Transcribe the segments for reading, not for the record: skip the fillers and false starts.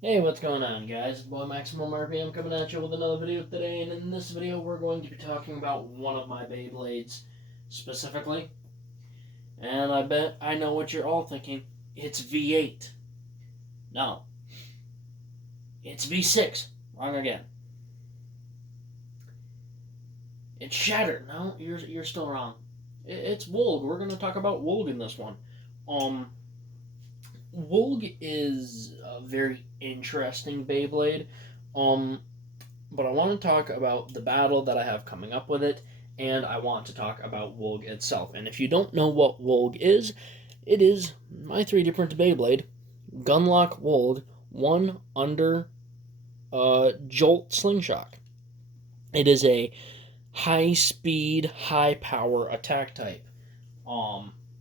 Hey, what's going on, guys? It's boy Maximum RPM coming at you with another video today, and in this video we're going to be talking about one of my Beyblades specifically. And I bet I know what you're all thinking. It's V8. No, it's V6. Wrong again. It's Shattered. No, you're still wrong. It's Wolg. We're going to talk about Wolg in this one. Um, Wolg is a very interesting Beyblade. Um, but I want to talk about the battle that I have coming up with it, and I want to talk about wolg itself. And if you don't know what wolg is, it is my 3D printed Beyblade, Gunlock wolg, one under Jolt Slingshot. It is a high speed, high power attack type.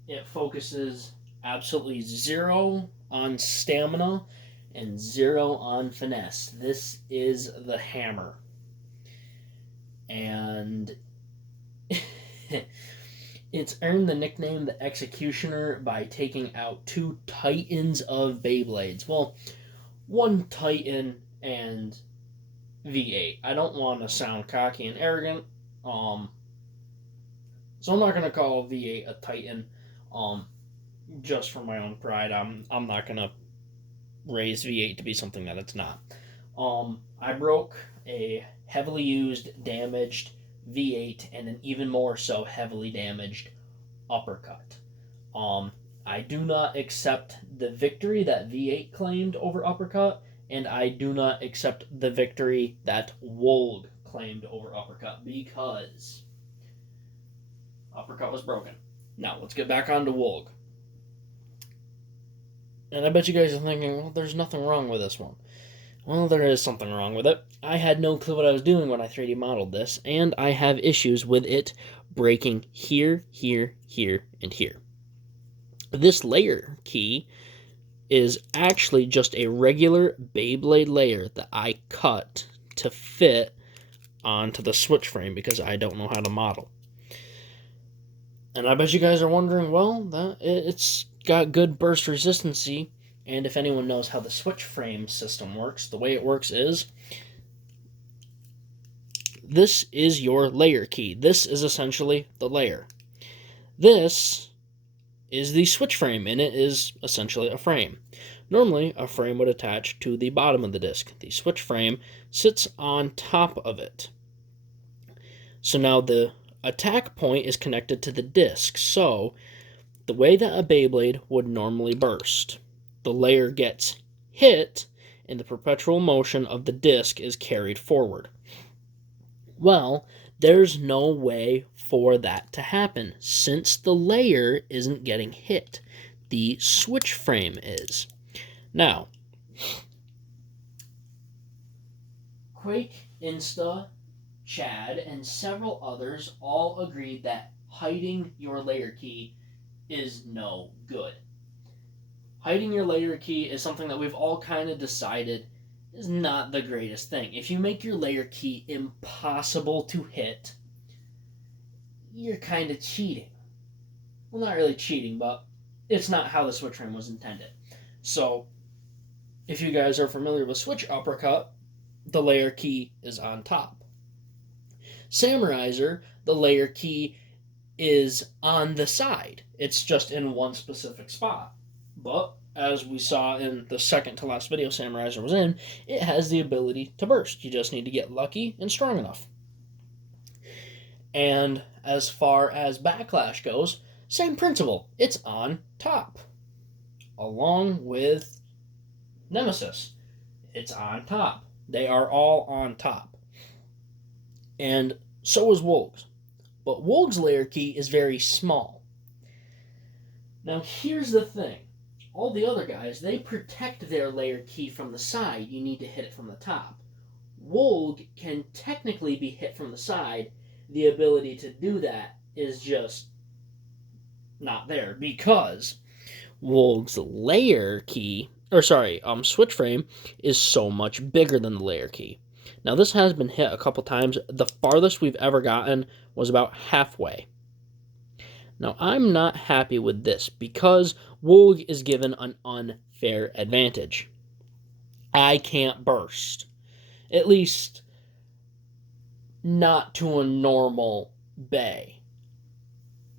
It focuses absolutely zero on stamina and zero on finesse. This is the hammer. And it's earned the nickname the Executioner by taking out two titans of Beyblades. Well, one titan and V8. I don't want to sound cocky and arrogant, um, so I'm not gonna call V8 a titan, um, just for my own pride. I'm not gonna raise V8 to be something that it's not. I broke a heavily used, damaged V8 and an even more so heavily damaged uppercut. Um, I do not accept the victory that V8 claimed over uppercut, and I do not accept the victory that wolg claimed over uppercut because uppercut was broken. Now let's get back on to wolg. And I bet you guys are thinking, well, there's nothing wrong with this one. Well, there is something wrong with it. I had no clue what I was doing when I 3D modeled this, and I have issues with it breaking here, here, here, and here. This layer key is actually just a regular Beyblade layer that I cut to fit onto the switch frame because I don't know how to model. And I bet you guys are wondering, well, it's got good burst resistancy, and if anyone knows how the switch frame system works, the way it works is this is your layer key. This is essentially the layer. This is the switch frame, and it is essentially a frame. Normally, a frame would attach to the bottom of the disc. The switch frame sits on top of it. So now the attack point is connected to the disc. So the way that a Beyblade would normally burst, the layer gets hit, and the perpetual motion of the disc is carried forward. Well, there's no way for that to happen since the layer isn't getting hit. The switch frame is. Now, Quake, Insta, Chad, and several others all agreed that hiding your layer key is no good. Hiding your layer key is something that we've all kind of decided is not the greatest thing. If you make your layer key impossible to hit, you're kind of cheating. Well, not really cheating, but it's not how the switch frame was intended. So, if you guys are familiar with switch uppercut, the layer key is on top. Samuraiser, the layer key is on the side. It's just in one specific spot. But as we saw in the second to last video Samuraiser was in, it has the ability to burst. You just need to get lucky and strong enough. And as far as backlash goes, same principle. It's on top. Along with Nemesis, it's on top. They are all on top. And so is Wolg's. But Wolg's layer key is very small. Now here's the thing. All the other guys, they protect their layer key from the side. You need to hit it from the top. Wolg can technically be hit from the side. The ability to do that is just not there because Wolg's layer key, switch frame is so much bigger than the layer key. Now this has been hit a couple times. The farthest we've ever gotten was about halfway. Now I'm not happy with this because wolg is given an unfair advantage. I can't burst. At least not to a normal bay.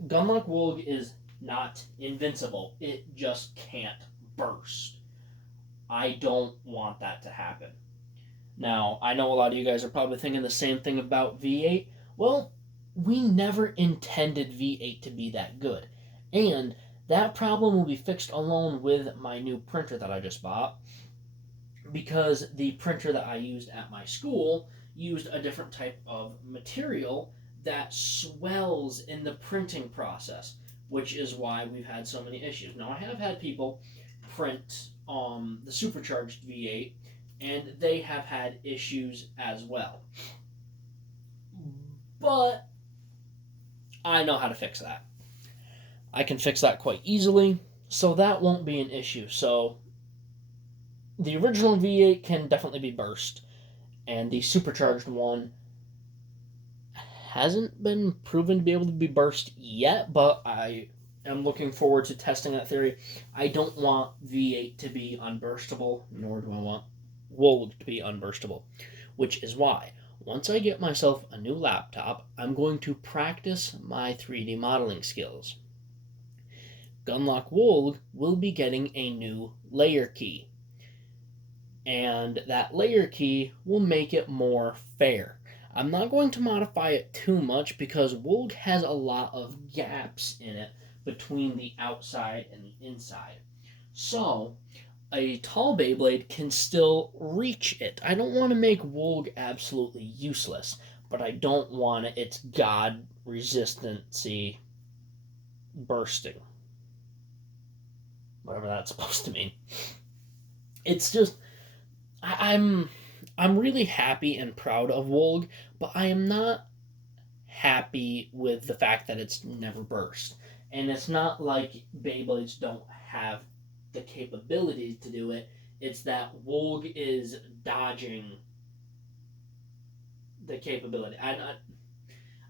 Gunlock wolg is not invincible. It just can't burst. I don't want that to happen. Now, I know a lot of you guys are probably thinking the same thing about V8. Well, we never intended V8 to be that good. And that problem will be fixed alone with my new printer that I just bought, because the printer that I used at my school used a different type of material that swells in the printing process, which is why we've had so many issues. Now, I have had people print the supercharged V8, and they have had issues as well. But I know how to fix that. I can fix that quite easily, so that won't be an issue. So the original V8 can definitely be burst, and the supercharged one hasn't been proven to be able to be burst yet, but I am looking forward to testing that theory. I don't want V8 to be unburstable, nor do I want wolg to be unburstable, which is why once I get myself a new laptop, I'm going to practice my 3D modeling skills. Gunlock wolg will be getting a new layer key, and that layer key will make it more fair. I'm not going to modify it too much because wolg has a lot of gaps in it between the outside and the inside. So a tall Beyblade can still reach it. I don't want to make wolg absolutely useless, but I don't want its god resistancy bursting. Whatever that's supposed to mean. It's just I'm really happy and proud of wolg, but I am not happy with the fact that it's never burst. And it's not like Beyblades don't have the capability to do it. It's that wolg is dodging the capability. I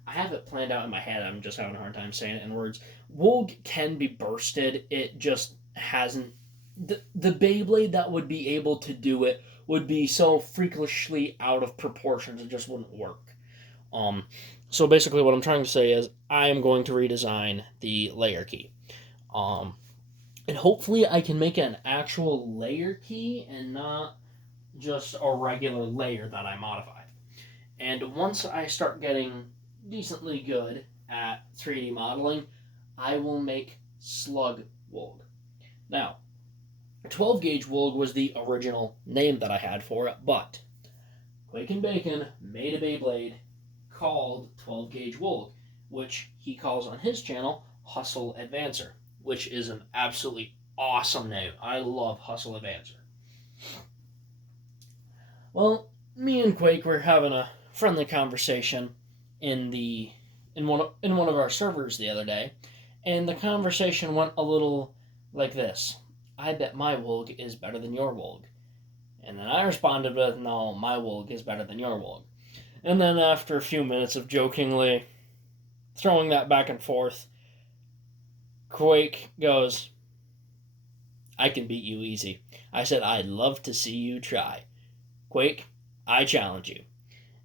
have it planned out in my head. I'm just having a hard time saying it in words. Wolg can be bursted. It just hasn't. The Beyblade that would be able to do it would be so freakishly out of proportions. It just wouldn't work. So basically, what I'm trying to say is I am going to redesign the layer key. And hopefully I can make it an actual layer key and not just a regular layer that I modified. And once I start getting decently good at 3D modeling, I will make slug wolg. Now, 12 gauge wolg was the original name that I had for it, but Quake and Bacon made a Beyblade called 12 gauge wolg, which he calls on his channel Hustle Advancer, which is an absolutely awesome name. I love Hustle Advancer. Well, me and Quake were having a friendly conversation in one of our servers the other day, and the conversation went a little like this: I bet my wolg is better than your wolg. And then I responded with, no, my wolg is better than your wolg. And then after a few minutes of jokingly throwing that back and forth, Quake goes, I can beat you easy. I said, I'd love to see you try. Quake, I challenge you.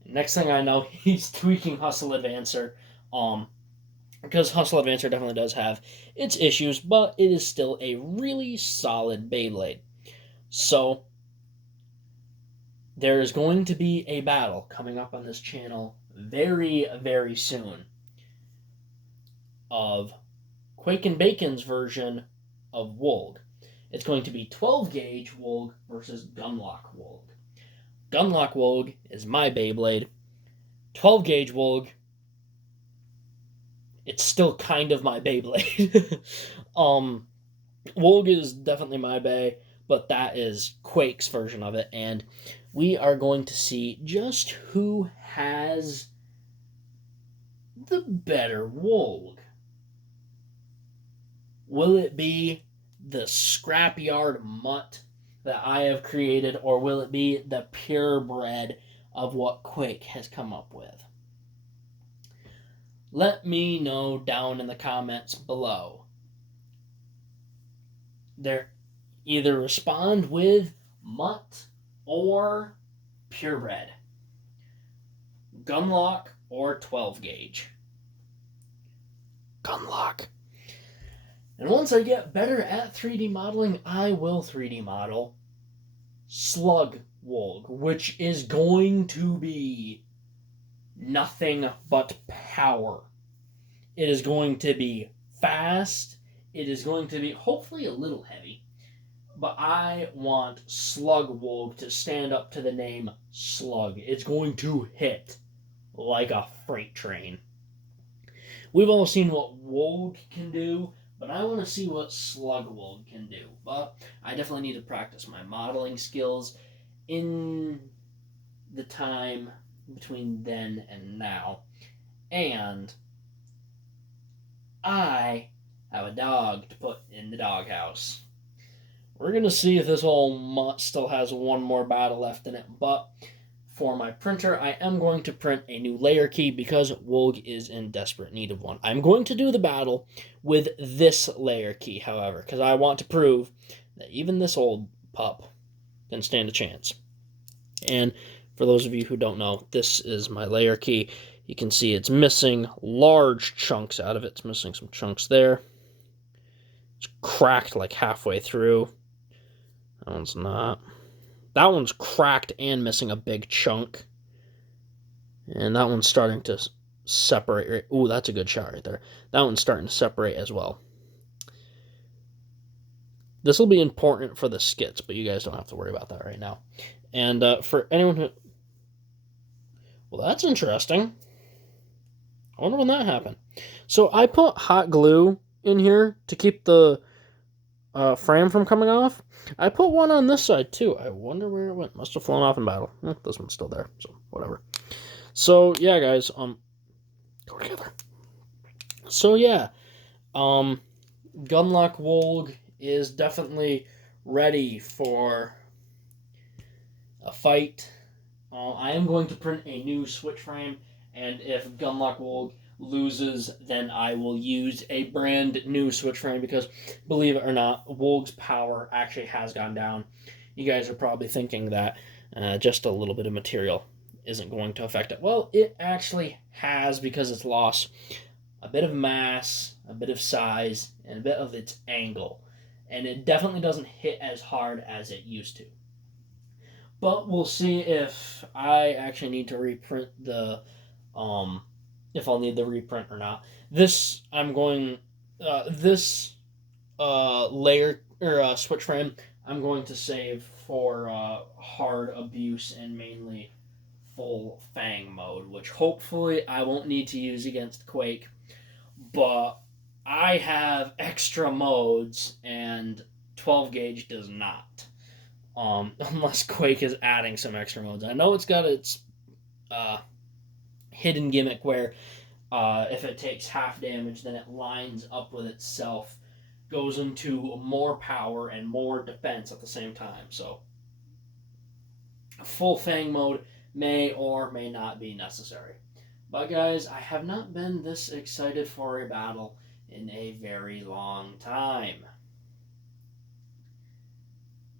Next thing I know, he's tweaking Hustle Advancer, because Hustle Advancer definitely does have its issues, but it is still a really solid Beyblade. So, there is going to be a battle coming up on this channel very, very soon of Quake and Bacon's version of wolg. It's going to be 12 gauge wolg versus Gunlock wolg. Gunlock wolg is my Beyblade. 12 gauge wolg, it's still kind of my Beyblade. Wolg is definitely my Bay, but that is Quake's version of it, and we are going to see just who has the better wolg. Will it be the scrapyard mutt that I have created, or will it be the purebred of what Quake has come up with? Let me know down in the comments below. Either respond with mutt or purebred. Gunlock or 12 gauge. Gunlock. And once I get better at 3D modeling, I will 3D model slug wolg, which is going to be nothing but power. It is going to be fast. It is going to be hopefully a little heavy. But I want slug wolg to stand up to the name slug. It's going to hit like a freight train. We've all seen what wolg can do, but I want to see what slug wolg can do. But I definitely need to practice my modeling skills in the time between then and now. And I have a dog to put in the doghouse. We're going to see if this old mutt still has one more battle left in it, but for my printer, I am going to print a new layer key because wolg is in desperate need of one. I'm going to do the battle with this layer key, however, because I want to prove that even this old pup can stand a chance. And for those of you who don't know, this is my layer key. You can see it's missing large chunks out of it. It's missing some chunks there. It's cracked like halfway through. That one's not. That one's cracked and missing a big chunk. And that one's starting to separate. Ooh, that's a good shot right there. That one's starting to separate as well. This will be important for the skits, but you guys don't have to worry about that right now. And for anyone who... Well, that's interesting. I wonder when that happened. So I put hot glue in here to keep the frame from coming off. I put one on this side too. I wonder where it went. Must have flown off in battle. This one's still there, so whatever. So yeah, guys, go together. So yeah, Gunlock wolg is definitely ready for a fight. I am going to print a new switch frame, and if Gunlock wolg loses, then I will use a brand new switch frame because, believe it or not, wolg's power actually has gone down. You guys are probably thinking that just a little bit of material isn't going to affect it. Well, it actually has, because it's lost a bit of mass, a bit of size, and a bit of its angle. And it definitely doesn't hit as hard as it used to. But we'll see if I actually need to reprint the if I'll need the reprint or not. This I'm going this layer or switch frame I'm going to save for hard abuse and mainly full fang mode, which hopefully I won't need to use against Quake. But I have extra modes and 12 gauge does not. Unless Quake is adding some extra modes. I know it's got its hidden gimmick where if it takes half damage, then it lines up with itself, goes into more power and more defense at the same time. So full Fang mode may or may not be necessary. But guys, I have not been this excited for a battle in a very long time.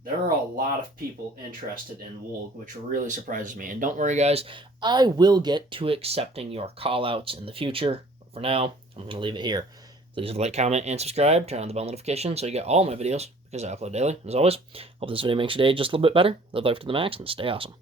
There are a lot of people interested in wolg, which really surprises me. And don't worry, guys, I will get to accepting your callouts in the future. But for now, I'm going to leave it here. Please like, comment, and subscribe. Turn on the bell notification so you get all my videos because I upload daily. As always, hope this video makes your day just a little bit better. Live life to the max and stay awesome.